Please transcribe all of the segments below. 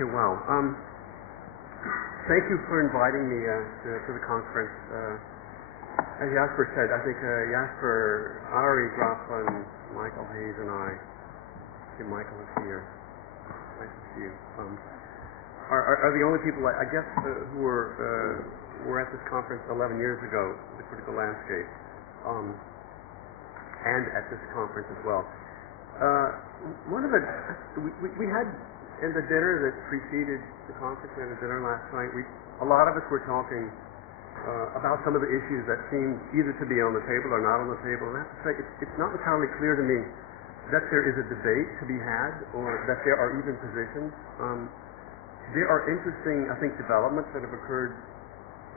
Okay, wow. Thank you for inviting me to the conference. As Jasper said, I think Jasper already dropped on Michael Hayes and I. See, Michael is here. Nice to see you. Are the only people, I guess, who were at this conference 11 years ago, the Critical Landscape, and at this conference as well. One of the we had in the dinner that preceded the conference, we had a dinner last night. A lot of us were talking about some of the issues that seemed either to be on the table or not on the table. And I have to say, it's not entirely clear to me that there is a debate to be had or that there are even positions. There are interesting, I think, developments that have occurred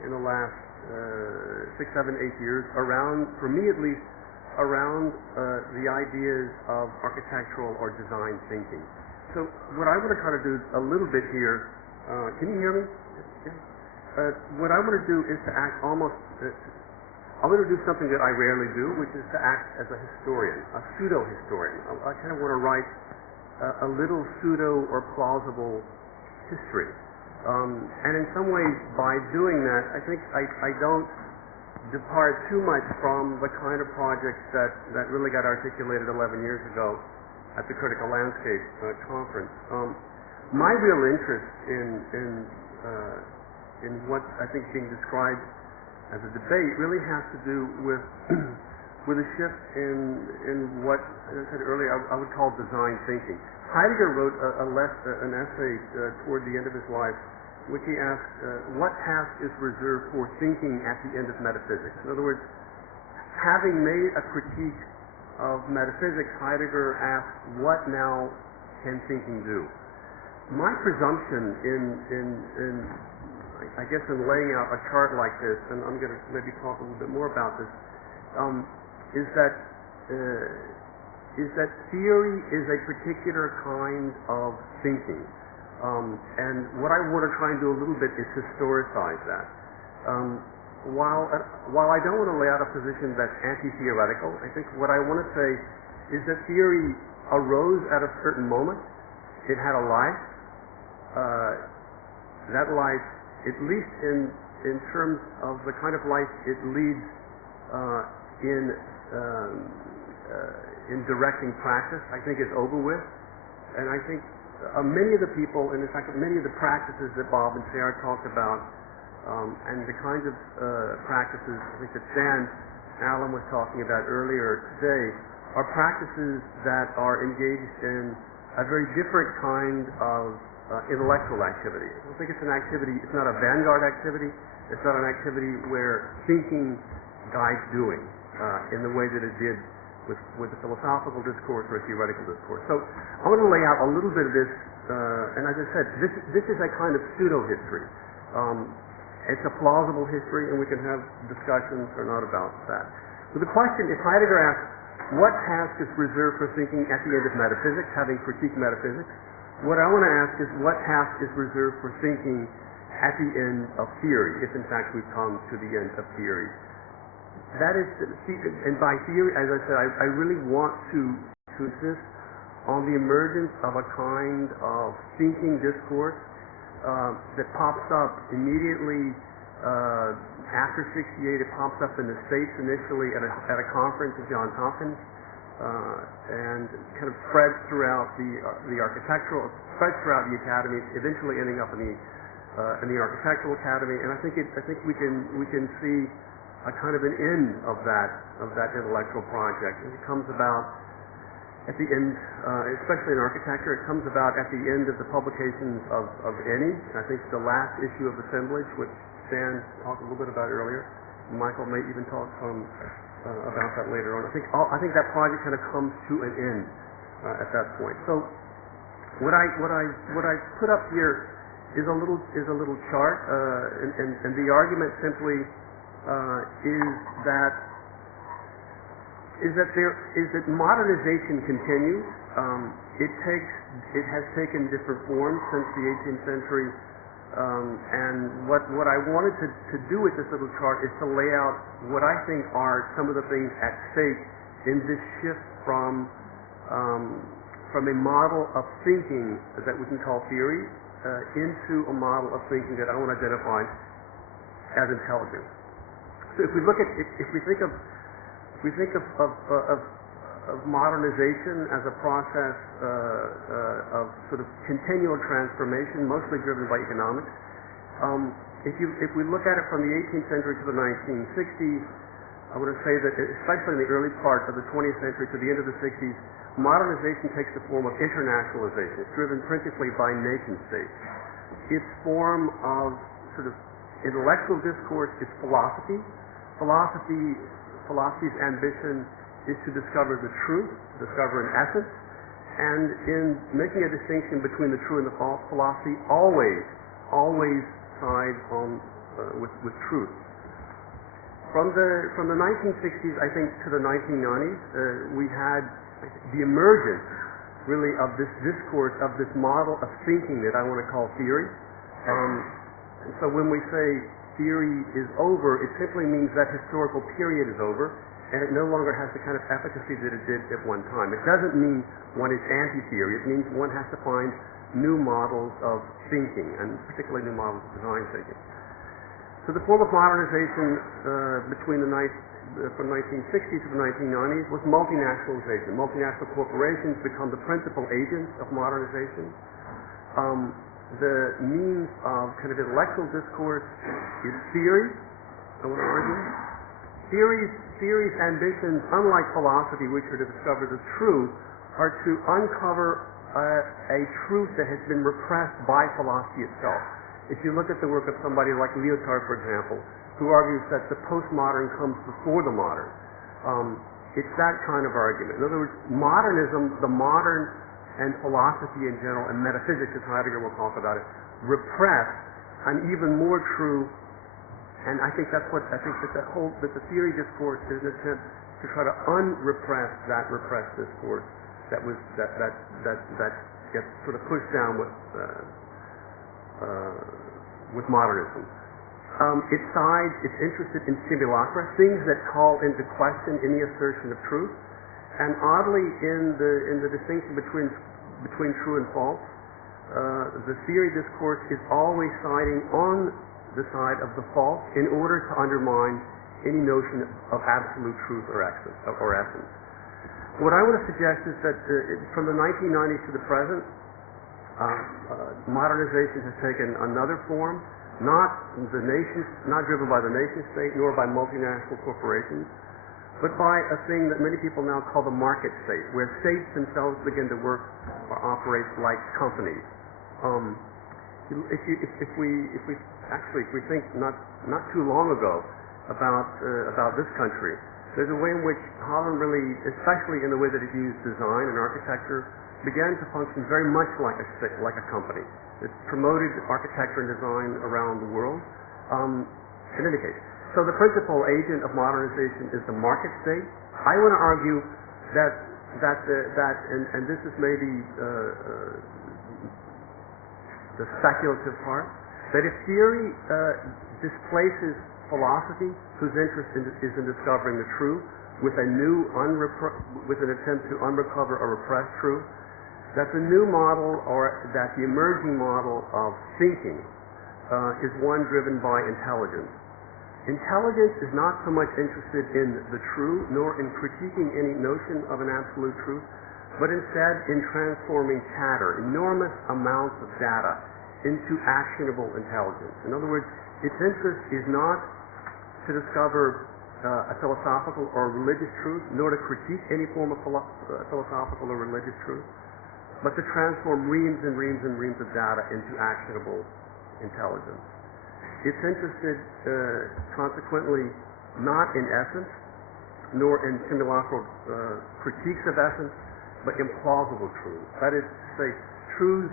in the last 6, 7, 8 years around, for me at least, around the ideas of architectural or design thinking. So what I want to try to do a little bit here, can you hear me? Yeah. What I want to do is to act almost, I'm going to do something that I rarely do, which is to act as a historian, a pseudo-historian. I kind of want to write a little pseudo or plausible history. And in some ways, by doing that, I think I don't depart too much from the kind of projects that really got articulated 11 years ago at the Critical Landscape Conference. My real interest in what I think is being described as a debate really has to do with with a shift in what, as I said earlier, I would call design thinking. Heidegger wrote an essay toward the end of his life, which he asked, what task is reserved for thinking at the end of metaphysics? In other words, having made a critique of metaphysics, Heidegger asked, what now can thinking do? My presumption in I guess in laying out a chart like this, and I'm going to maybe talk a little bit more about this, is that theory is a particular kind of thinking. And what I want to try and do a little bit is historicize that. While I don't want to lay out a position that's anti-theoretical, I think what I want to say is that theory arose at a certain moment. It had a life. That life, at least in terms of the kind of life it leads in directing practice, I think is over with. And I think many of the people, and in fact many of the practices that Bob and Sarah talked about, and the kinds of practices I think that Stan Allen was talking about earlier today, are practices that are engaged in a very different kind of intellectual activity. I don't think it's an activity, it's not a vanguard activity, it's not an activity where thinking guides doing in the way that it did with a philosophical discourse or a theoretical discourse. So I want to lay out a little bit of this, and as I said, this is a kind of pseudo-history. It's a plausible history, and we can have discussions or not about that. So the question, if Heidegger asks, what task is reserved for thinking at the end of metaphysics, having critiqued metaphysics, what I want to ask is, what task is reserved for thinking at the end of theory, if in fact we've come to the end of theory? That is, and by theory, as I said, I really want to insist on the emergence of a kind of thinking discourse that pops up immediately after '68. It pops up in the States initially at a conference at Johns Hopkins, and kind of spreads throughout the architectural, spreads throughout the academy, eventually ending up in the architectural academy. And I think we can see a kind of an end of that intellectual project. And it comes about at the end, especially in architecture. It comes about at the end of the publications of any. I think the last issue of Assemblage, which Stan talked a little bit about earlier. Michael may even talk about that later on. I think that project kind of comes to an end at that point. So what I put up here is a little chart, and the argument simply is that modernization continues. It has taken different forms since the 18th century, and what I wanted to do with this little chart is to lay out what I think are some of the things at stake in this shift from a model of thinking that we can call theory into a model of thinking that I want to identify as intelligence. So if we think of modernization as a process of sort of continual transformation, mostly driven by economics. If we look at it from the 18th century to the 1960s, I would say that especially in the early part of the 20th century to the end of the 60s, modernization takes the form of internationalization. It's driven principally by nation states. Its form of sort of intellectual discourse is philosophy. Philosophy's ambition is to discover the truth, to discover an essence, and in making a distinction between the true and the false, philosophy always sides on with truth. From the 1960s, I think, to the 1990s, we had the emergence, really, of this discourse, of this model of thinking that I want to call theory. And so when we say theory is over, it simply means that historical period is over, and it no longer has the kind of efficacy that it did at one time. It doesn't mean one is anti-theory. It means one has to find new models of thinking, and particularly new models of design thinking. So the form of modernization from 1960 to the 1990s was multinationalization. Multinational corporations become the principal agents of modernization. The means of kind of intellectual discourse is theory, I want to argue. Theory's ambitions, unlike philosophy, which are to discover the true, are to uncover a truth that has been repressed by philosophy itself. If you look at the work of somebody like Lyotard, for example, who argues that the postmodern comes before the modern, it's that kind of argument. In other words, modernism, the modern, and philosophy in general, and metaphysics, as Heidegger will talk about it, repress an even more true. And I think that's what that the theory discourse is an attempt to try to unrepress that repressed discourse that gets sort of pushed down with modernism. It's interested in simulacra, things that call into question any assertion of truth. And oddly, in the distinction between true and false, the theory discourse is always siding on the side of the false in order to undermine any notion of absolute truth or essence. What I want to suggest is that from the 1990s to the present, modernization has taken another form, not driven by the nation state nor by multinational corporations, but by a thing that many people now call the market state, where states themselves begin to work or operate like companies. If we think not too long ago about this country, there's a way in which Holland really, especially in the way that it used design and architecture, began to function very much like a company. It promoted architecture and design around the world. In any case, so the principal agent of modernization is the market state. I want to argue that and this is maybe the speculative part, that if theory displaces philosophy, whose interest is in discovering the true, with an attempt to unrecover a repressed truth, that the new model, or that the emerging model of thinking is one driven by intelligence. Intelligence is not so much interested in the true, nor in critiquing any notion of an absolute truth, but instead in transforming chatter, enormous amounts of data, into actionable intelligence. In other words, its interest is not to discover a philosophical or religious truth, nor to critique any form of philosophical or religious truth, but to transform reams and reams and reams of data into actionable intelligence. It's interested, consequently, not in essence, nor in simulacral critiques of essence, but implausible truths. That is to say, truths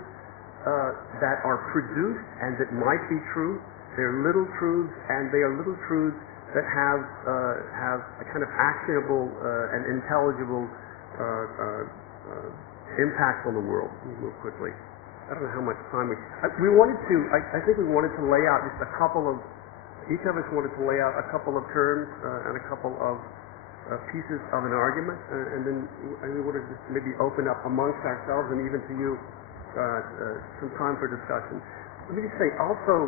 that are produced and that might be true. They're little truths, and they are little truths that have a kind of actionable and intelligible impact on the world. Let me move quickly. I don't know how much time we wanted to. I think we wanted to lay out just a couple of. Each of us wanted to lay out a couple of terms and a couple of pieces of an argument, and then we wanted to maybe open up amongst ourselves and even to you some time for discussion. Let me just say also.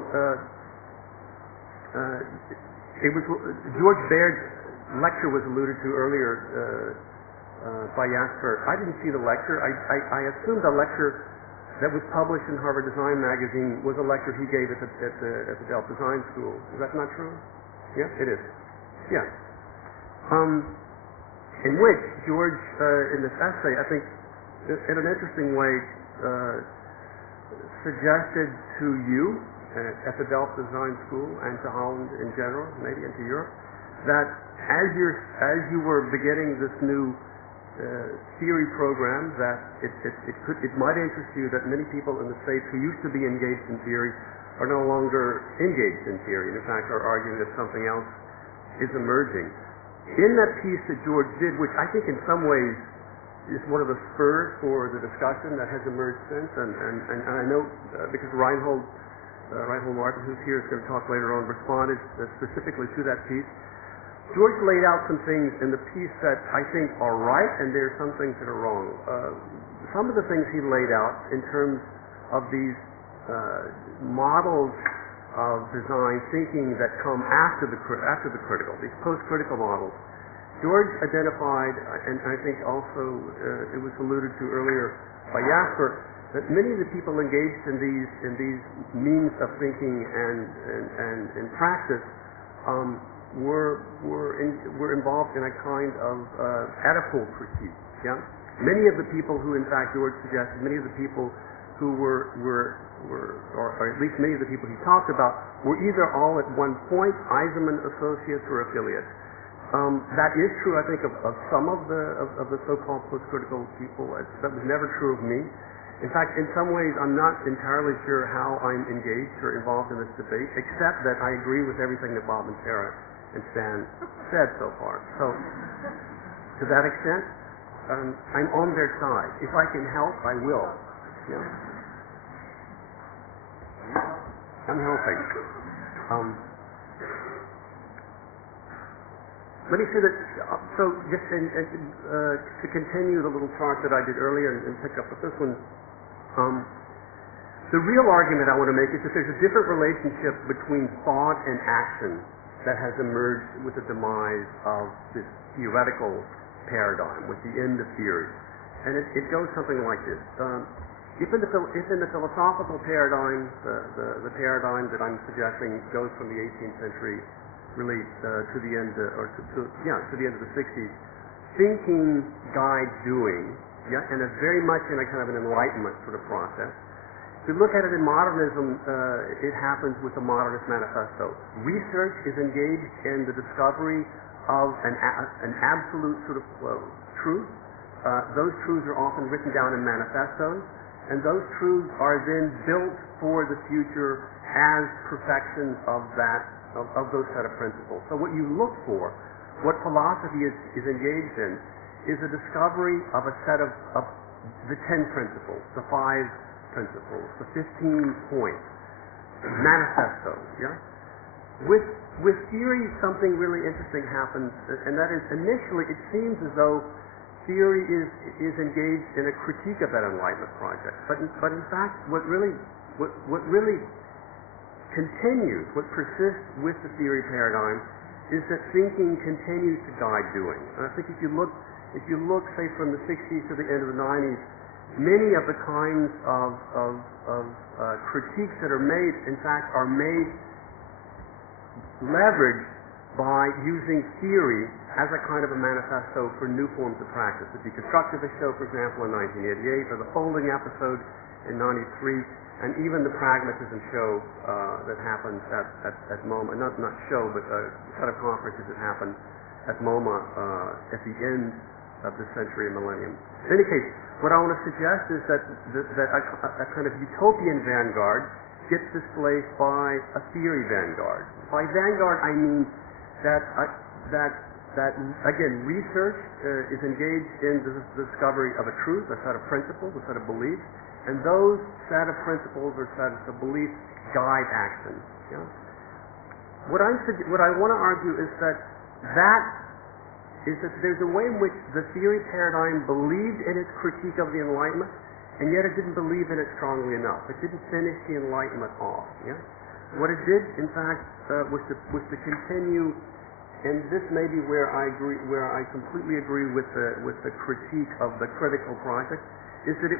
It was George Baird's lecture was alluded to earlier by Jasper. I didn't see the lecture. I assumed the lecture that was published in Harvard Design Magazine was a lecture he gave at the Delft Design School. Is that not true? Yeah, it is. Yeah. In which George, in this essay, I think, in an interesting way, suggested to you at the Delft Design School and to Holland in general, maybe into Europe, that as you were beginning this new theory program, that it might interest you that many people in the States who used to be engaged in theory are no longer engaged in theory, and in fact are arguing that something else is emerging. In that piece that George did, which I think in some ways is one of the spurs for the discussion that has emerged since, and I know because Reinhold Martin, who's here, is going to talk later on, responded specifically to that piece. George laid out some things in the piece that I think are right, and there are some things that are wrong. Some of the things he laid out in terms of these models of design thinking that come after the critical, these post-critical models. George identified, and I think also it was alluded to earlier by Jasper, that many of the people engaged in these means of thinking and in practice were involved in a kind of Oedipal critique. Yeah, many of the people who, in fact, George suggested, many of the people who were or at least many of the people he talked about were either all at one point Eisenman associates or affiliates. That is true, I think, of some of the so-called post-critical people. That was never true of me. In fact, in some ways, I'm not entirely sure how I'm engaged or involved in this debate, except that I agree with everything that Bob and Sarah and Stan said so far. So, to that extent, I'm on their side. If I can help, I will. Yeah. I'm helping. Let me say that, so just to continue the little chart that I did earlier and pick up with this one, the real argument I want to make is that there's a different relationship between thought and action that has emerged with the demise of this theoretical paradigm, with the end of theory. And it goes something like this. If in the philosophical paradigm, the paradigm that I'm suggesting goes from the 18th century really to the end, to the end of the 60s, thinking guides doing, and it's very much in a kind of an enlightenment sort of process. If you look at it in modernism, it happens with the Modernist Manifesto. Research is engaged in the discovery of an absolute sort of truth. Those truths are often written down in manifestos, and those truths are then built for the future as perfection of those set of principles. So what you look for, what philosophy is engaged in, is a discovery of a set of the 10 principles, the 5 principles, the 15 points, manifestos. Yeah. With theory, something really interesting happens, and that is initially it seems as though theory is engaged in a critique of that enlightenment project. But in fact, what really continues, what persists with the theory paradigm, is that thinking continues to guide doing. And I think if you look, say, from the 60s to the end of the 90s, many of the kinds of critiques that are made, in fact, are made leveraged by using theory as a kind of a manifesto for new forms of practice. The deconstructivist show, for example, in 1988, or the folding episode in 93, and even the pragmatism show that happened at MoMA, not show, but a set of conferences that happened at MoMA at the end of the century and millennium. In any case, what I want to suggest is that a kind of utopian vanguard gets displaced by a theory vanguard. By vanguard, I mean that again, research is engaged in the discovery of a truth, a set of principles, a set of beliefs, and those set of principles or sets of beliefs guide action. Yeah? What I want to argue is that there's a way in which the theory paradigm believed in its critique of the Enlightenment, and yet it didn't believe in it strongly enough. It didn't finish the Enlightenment off. Yeah? What it did, in fact, was to continue, and this may be where I completely agree with the critique of the critical project, is that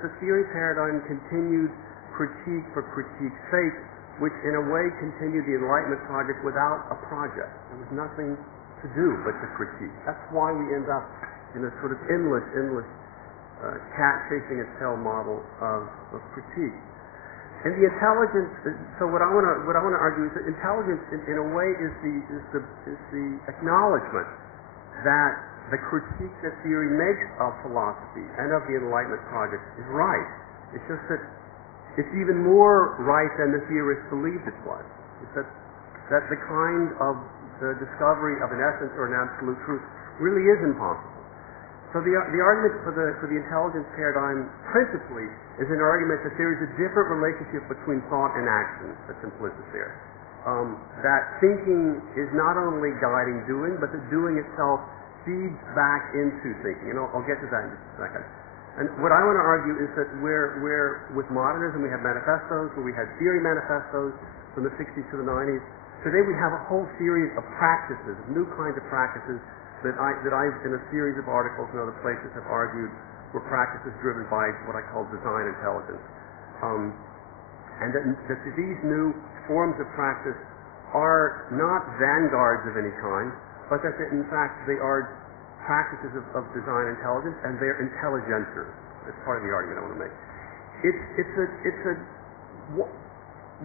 the theory paradigm continued critique for critique's sake, which in a way continued the Enlightenment project without a project. There was nothing to do but to critique. That's why we end up in a sort of endless cat chasing its tail model of critique. And the intelligence. So what I want to argue is that intelligence, in a way, is the acknowledgement that the critique that theory makes of philosophy and of the Enlightenment project is right. It's just that it's even more right than the theorists believed it was. It's that the kind of the discovery of an essence or an absolute truth really is impossible. So the argument for the intelligence paradigm principally is an argument that there is a different relationship between thought and action that's implicit there. That thinking is not only guiding doing, but that doing itself feeds back into thinking. And I'll get to that in just a second. And what I want to argue is that where with modernism we have manifestos, where we had theory manifestos from the 60s to the 90s, today we have a whole series of practices, new kinds of practices that I've in a series of articles and other places have argued were practices driven by what I call design intelligence. And that these new forms of practice are not vanguards of any kind, but that in fact they are practices of design intelligence, and they're intelligenters. That's part of the argument I want to make.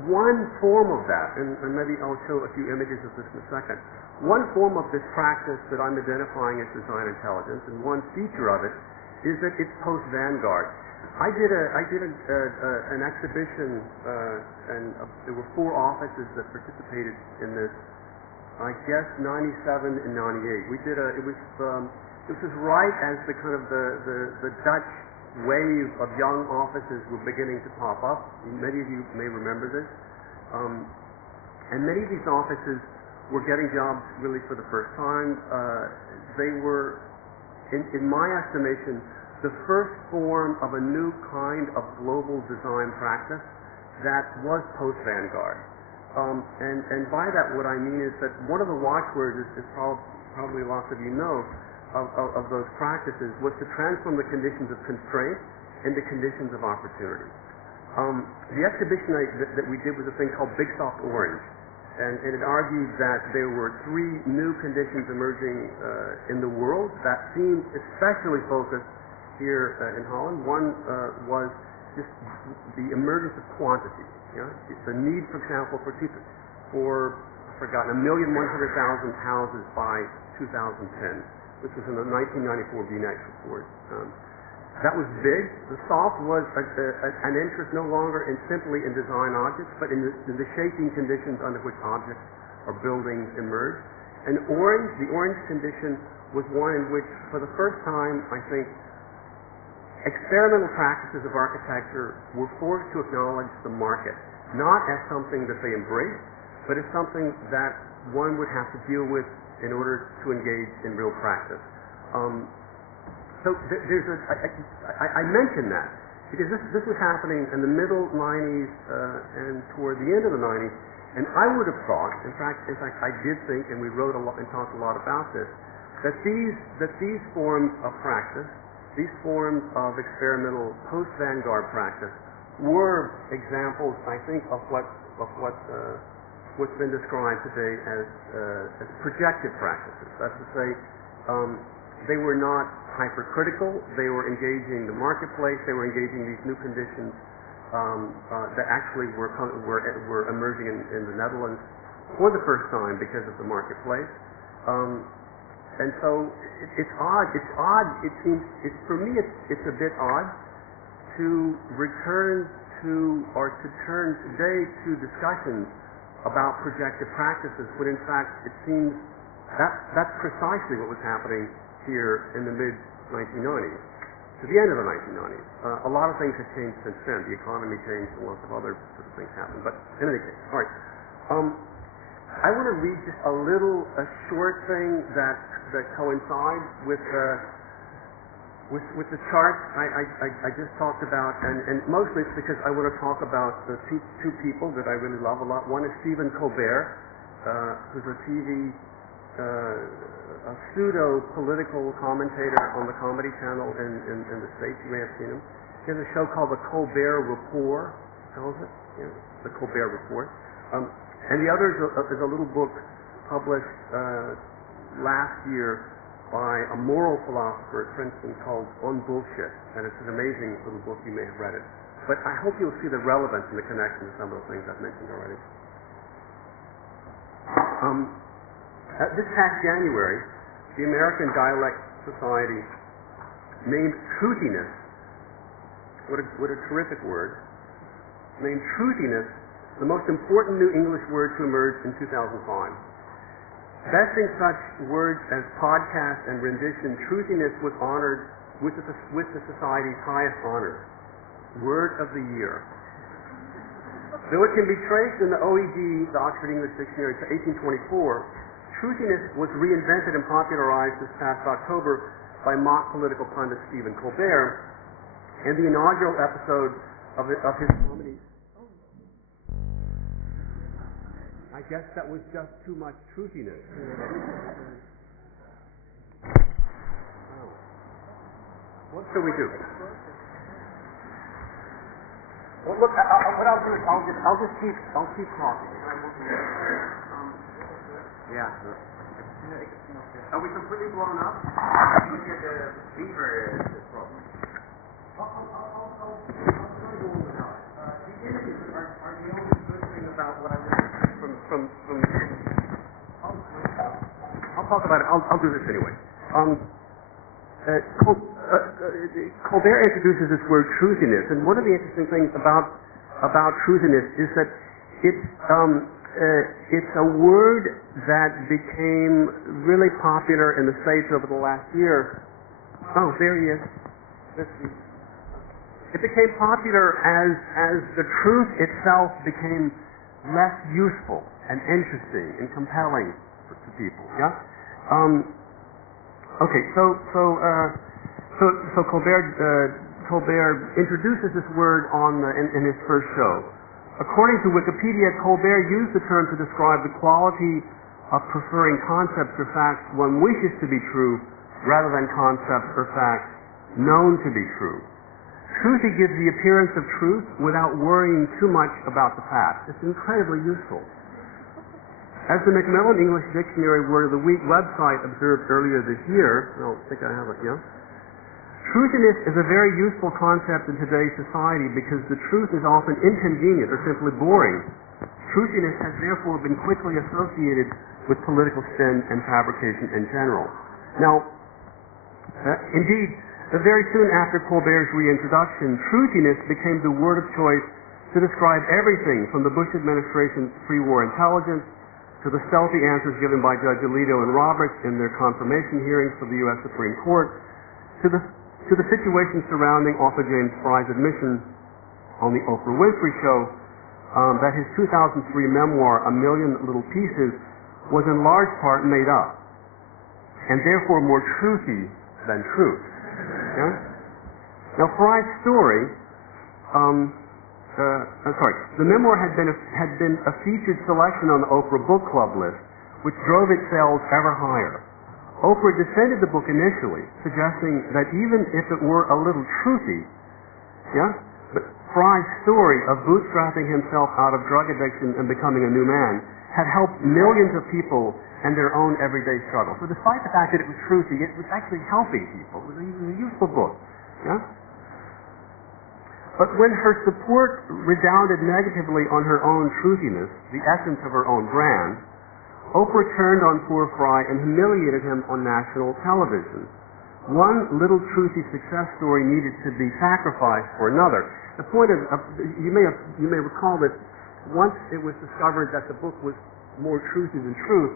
One form of that, and maybe I'll show a few images of this in a second. One form of this practice that I'm identifying as design intelligence, and one feature of it, is that it's post-vanguard. I did an exhibition, and there were 4 offices that participated in this. I guess 97 and 98. It was right as the kind of the Dutch wave of young offices were beginning to pop up. Many of you may remember this. And many of these offices were getting jobs really for the first time. They were, in my estimation, the first form of a new kind of global design practice that was post-vanguard. And by that, what I mean is that one of the watchwords is probably lots of you know of those practices was to transform the conditions of constraint into conditions of opportunity. The exhibition that we did was a thing called Big Soft Orange, and it argued that there were 3 new conditions emerging in the world that seemed especially focused here in Holland. One was just the emergence of quantity. You know, the need, for example, for 1,100,000 houses by 2010. This was in the 1994 VNext report. That was big. The soft was an interest no longer simply in design objects, but in the shaping conditions under which objects or buildings emerge. And the orange condition was one in which, for the first time, I think, experimental practices of architecture were forced to acknowledge the market, not as something that they embraced, but as something that one would have to deal with in order to engage in real practice. So I mention that because this was happening in the middle 90s and toward the end of the 90s, and I would have thought, in fact, I did think, and we wrote a lot and talked a lot about this, that these forms of practice, these forms of experimental post-vanguard practice, were examples, I think, of what what's been described today as projective practices. That's to say, they were not hypercritical. They were engaging the marketplace. They were engaging these new conditions that actually were emerging in the Netherlands for the first time because of the marketplace. And so it's odd. It seems, for me, it's a bit odd to return to, or to turn today to discussions about projective practices, when in fact it seems that's precisely what was happening here in the mid-1990s, to the end of the 1990s. A lot of things have changed since then. The economy changed and lots of other sort of things happened. But in any case, all right. I want to read just a short thing that coincides with the chart I just talked about, and mostly it's because I want to talk about the two people that I really love a lot. One is Stephen Colbert, who's a TV, a pseudo-political commentator on the Comedy Channel in the States. You may have seen him. He has a show called The Colbert Report, calls it, The Colbert Report. And the other is a little book published last year by a moral philosopher at Princeton called On Bullshit, and it's an amazing little book. You may have read it. But I hope you'll see the relevance and the connection to some of the things I've mentioned already. This past January, the American Dialect Society named truthiness, what a terrific word, named truthiness the most important new English word to emerge in 2005. Besting such words as podcast and rendition, truthiness was honored with the Society's highest honor, Word of the Year. Though it can be traced in the OED, the Oxford English Dictionary, to 1824, truthiness was reinvented and popularized this past October by mock political pundit Stephen Colbert in the inaugural episode of his comedy. I guess that was just too much truthiness. Oh. What shall we do? Well, look. What I'll do is I'll keep talking. Yeah. Are we completely blown up? The fever is the problem. I'll try to go on without it. The images are the only good thing about what I learned. I'll talk about it. I'll do this anyway. Colbert introduces this word truthiness, and one of the interesting things about truthiness is that it's a word that became really popular in the States over the last year. Oh, there he is. It became popular as the truth itself became less useful and interesting and compelling to people. Yeah. Okay. So Colbert introduces this word in his first show. According to Wikipedia, Colbert used the term to describe the quality of preferring concepts or facts one wishes to be true rather than concepts or facts known to be true. Truthy gives the appearance of truth without worrying too much about the past. It's incredibly useful. As the Macmillan English Dictionary Word of the Week website observed earlier this year, I don't think I have it, yeah? Truthiness is a very useful concept in today's society because the truth is often inconvenient or simply boring. Truthiness has therefore been quickly associated with political spin and fabrication in general. Now, indeed, very soon after Colbert's reintroduction, truthiness became the word of choice to describe everything from the Bush administration's pre-war intelligence to the stealthy answers given by Judge Alito and Roberts in their confirmation hearings for the U.S. Supreme Court to the situation surrounding author James Fry's admission on the Oprah Winfrey Show that his 2003 memoir, A Million Little Pieces, was in large part made up and therefore more truthy than truth. Yeah? Now, Fry's story, the memoir had been a featured selection on the Oprah Book Club list, which drove its sales ever higher. Oprah defended the book initially, suggesting that even if it were a little truthy, yeah, but Fry's story of bootstrapping himself out of drug addiction and becoming a new man had helped millions of people and their own everyday struggles. So despite the fact that it was truthy, it was actually helping people. It was a useful book. Yeah? But when her support redounded negatively on her own truthiness, the essence of her own brand, Oprah turned on poor Fry and humiliated him on national television. One little truthy success story needed to be sacrificed for another. The point is, you may recall that once it was discovered that the book was more truthy than truth,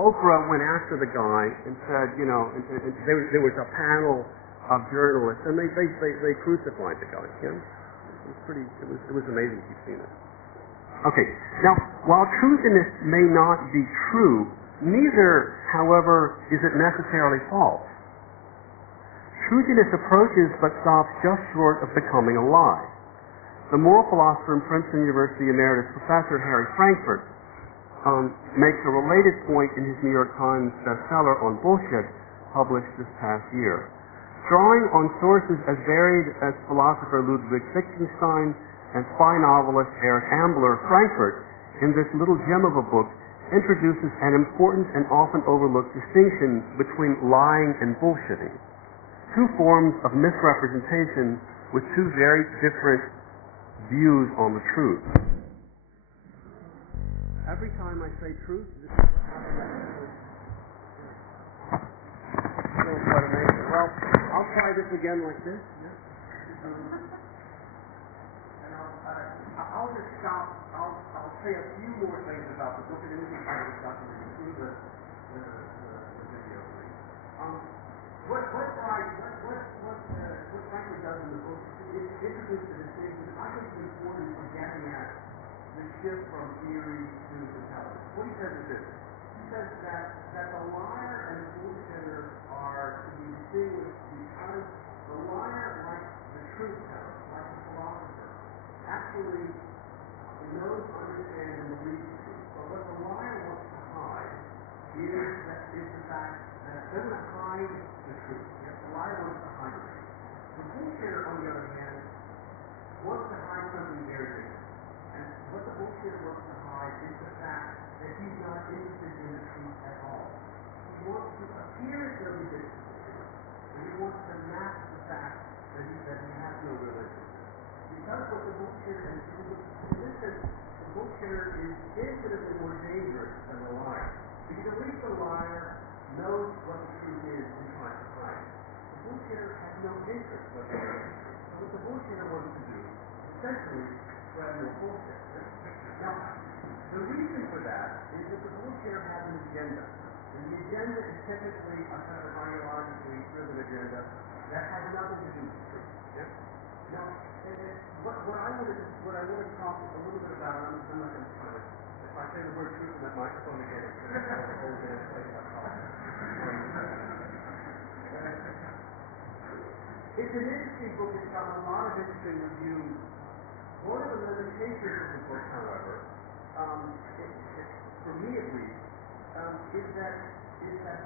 Oprah went after the guy and said, and there was a panel of journalists, and they crucified the guy. Yeah? It was amazing if you've seen it. Okay, now, while truthiness may not be true, neither, however, is it necessarily false. Truthiness approaches but stops just short of becoming a lie. The moral philosopher and Princeton University emeritus professor Harry Frankfurt makes a related point in his New York Times bestseller on bullshit, published this past year. Drawing on sources as varied as philosopher Ludwig Wittgenstein and spy novelist Eric Ambler, Frankfurt, in this little gem of a book, introduces an important and often overlooked distinction between lying and bullshitting, two forms of misrepresentation with two very different views on the truth. Every time I say truth, this is what happens. Well, I'll try this again like this. And I'll just stop. I'll say a few more things about the book, and then we can kind of discuss it through the video. What Franklin does in the book is introduce the distinction. I think it's important for getting at the shift from theory to intelligence. What he says is this. He says that the liar and the bullshitter are to be distinguished because the liar, like the truth teller, like the philosopher, actually knows, understands, and believes the truth. But what the liar wants to hide is the fact that it doesn't hide the truth. The liar wants to hide it. The bullshitter, on the other hand, wants to hide something very different. And what the bullshitter wants to hide is the fact that he's not interested in the truth at all. He wants to appear as though he did it, and he wants to mask the fact that he has no real interest. Because what the bullshitter, and in this sense, the bullshitter is infinitely more dangerous than the liar. Because at least the liar knows what the truth is and tries to hide it. The bullshitter has no interest whatsoever. So what the bullshitter wants to do, essentially, spread more bullshit. Now, the reason for that is that the bullshitter has an agenda. And the agenda is typically a kind of ideologically driven agenda that has nothing to do with the truth. Yeah? Now, what I want to talk a little bit about, I'm not going to try to, if I say the word truth in that microphone again, it's going to hold it in place. It's an interesting book. It's got a lot of interesting reviews. One of the limitations of the book, however, for me at least, is that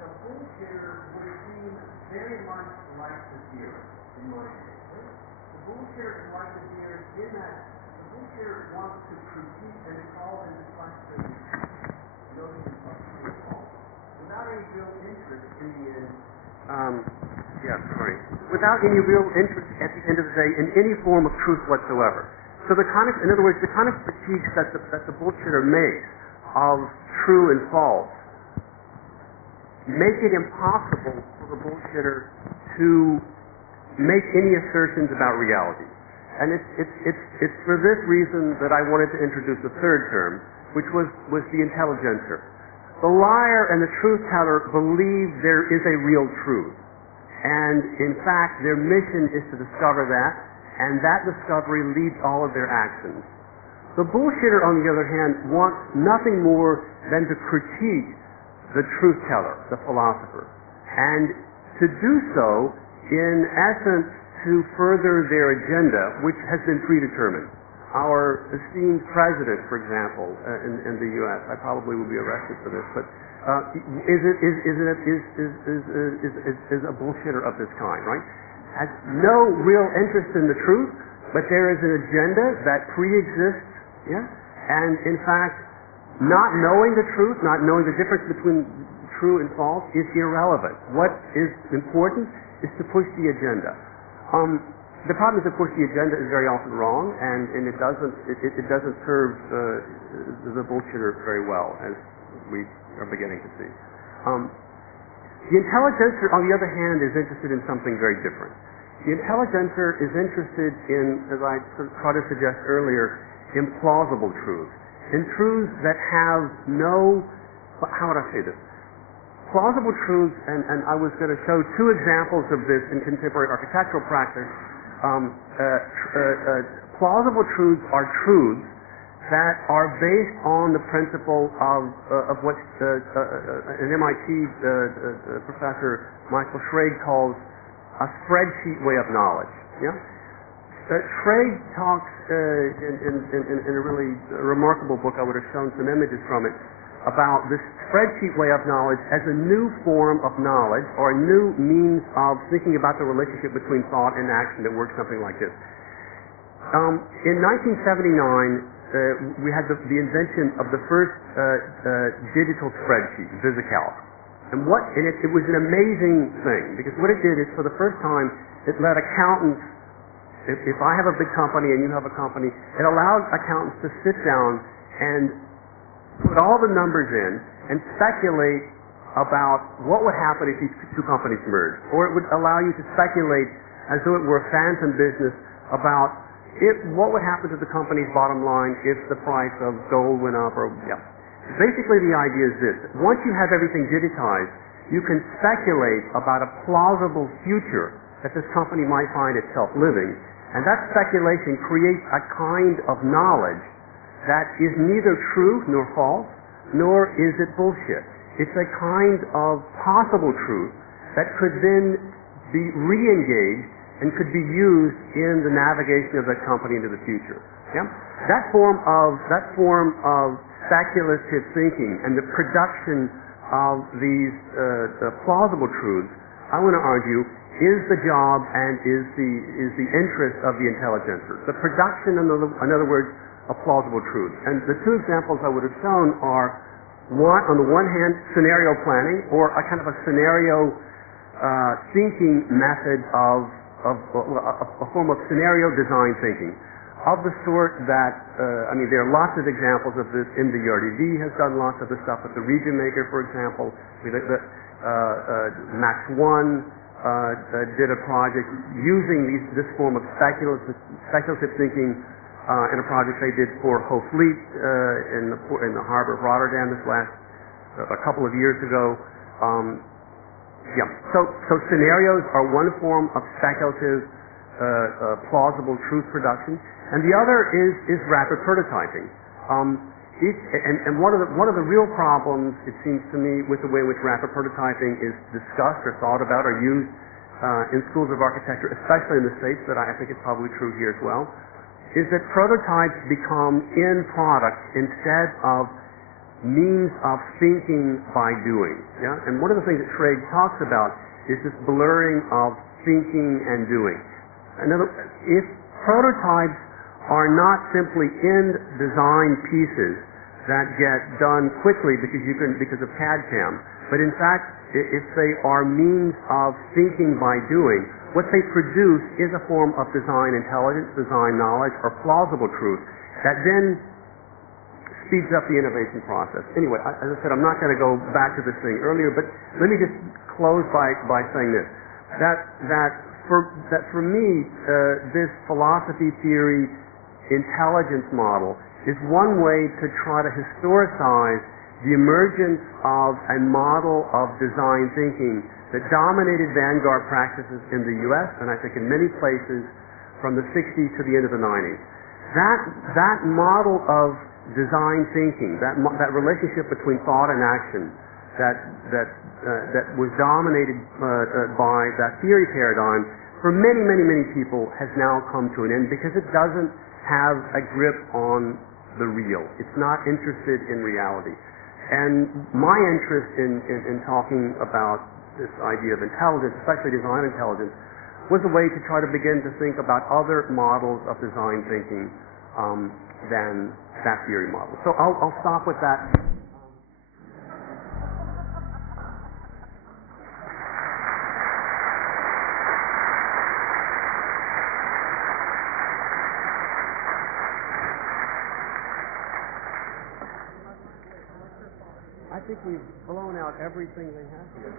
the bullshitter would seem very much like the theorist, in my opinion. The bullshitter is like the theorist in that the bullshitter wants to critique and call into question without any real interest in the end. Without any real interest at the end of the day in any form of truth whatsoever. So in other words, the kind of critiques that the bullshitter makes of true and false make it impossible for the bullshitter to make any assertions about reality. And it's for this reason that I wanted to introduce a third term, which was the intelligencer. The liar and the truth teller believe there is a real truth. And in fact, their mission is to discover that, and that discovery leads all of their actions. The bullshitter, on the other hand, wants nothing more than to critique the truth teller, the philosopher, and to do so, in essence, to further their agenda, which has been predetermined. Our esteemed president, for example, in the U.S., I probably will be arrested for this, but is a bullshitter of this kind, right? Has no real interest in the truth, but there is an agenda that pre-exists, yeah? And in fact, not knowing the truth, not knowing the difference between true and false is irrelevant. What is important is to push the agenda. The problem is, of course, the agenda is very often wrong, and it doesn't serve the bullshitter very well, as we are beginning to see. The intelligencer, on the other hand, is interested in something very different. The intelligencer is interested in, as I tried to suggest earlier, implausible truths, in truths that have no, how would I say this? Plausible truths, and I was going to show two examples of this in contemporary architectural practice. Plausible truths are truths that are based on the principle of what an MIT professor, Michael Schrage, calls a spreadsheet way of knowledge. Yeah? Schrage talks in a really remarkable book, I would have shown some images from it, about this spreadsheet way of knowledge as a new form of knowledge, or a new means of thinking about the relationship between thought and action that works something like this. In 1979, we had the invention of the first digital spreadsheet, VisiCalc. And it was an amazing thing, because what it did is, for the first time, it let accountants, if I have a big company and you have a company, it allowed accountants to sit down and put all the numbers in and speculate about what would happen if these two companies merged. Or it would allow you to speculate as though it were a phantom business about what would happen to the company's bottom line if the price of gold went up. Basically, the idea is this. Once you have everything digitized, you can speculate about a plausible future that this company might find itself living, and that speculation creates a kind of knowledge that is neither true nor false, nor is it bullshit. It's a kind of possible truth that could then be re-engaged and could be used in the navigation of that company into the future. Yeah? That form of speculative thinking and the production of these plausible truths, I want to argue, is the job and is the interest of the intelligencer. The production, in other words, of plausible truths. And the two examples I would have shown are, one, on the one hand, scenario planning, or a kind of a scenario thinking method of a form of scenario design thinking, of the sort that, there are lots of examples of this. MDRDV has done lots of this stuff with the Region Maker, for example. Max One did a project using this form of speculative thinking in a project they did for Hoofdvliet in the harbor of Rotterdam a couple of years ago. So scenarios are one form of speculative, plausible truth production, and the other is rapid prototyping. And one of the real problems, it seems to me, with the way in which rapid prototyping is discussed or thought about or used in schools of architecture, especially in the States, but I think it's probably true here as well, is that prototypes become end products instead of means of thinking by doing. Yeah? And one of the things that Schrage talks about is this blurring of thinking and doing. If prototypes are not simply end design pieces that get done quickly because of CAD/CAM, but in fact, if they are means of thinking by doing, what they produce is a form of design intelligence, design knowledge, or plausible truth that then speeds up the innovation process. Anyway, as I said, I'm not going to go back to this thing earlier, but let me just close by saying this: that for me, this philosophy theory intelligence model is one way to try to historicize the emergence of a model of design thinking that dominated vanguard practices in the U.S. and I think in many places from the 60s to the end of the 90s. That model of design thinking, that relationship between thought and action, that was dominated by that theory paradigm, for many, many, many people has now come to an end because it doesn't have a grip on the real. It's not interested in reality. And my interest in talking about this idea of intelligence, especially design intelligence, was a way to try to begin to think about other models of design thinking than that theory model. So I'll stop with that. I think we've blown out everything they have here.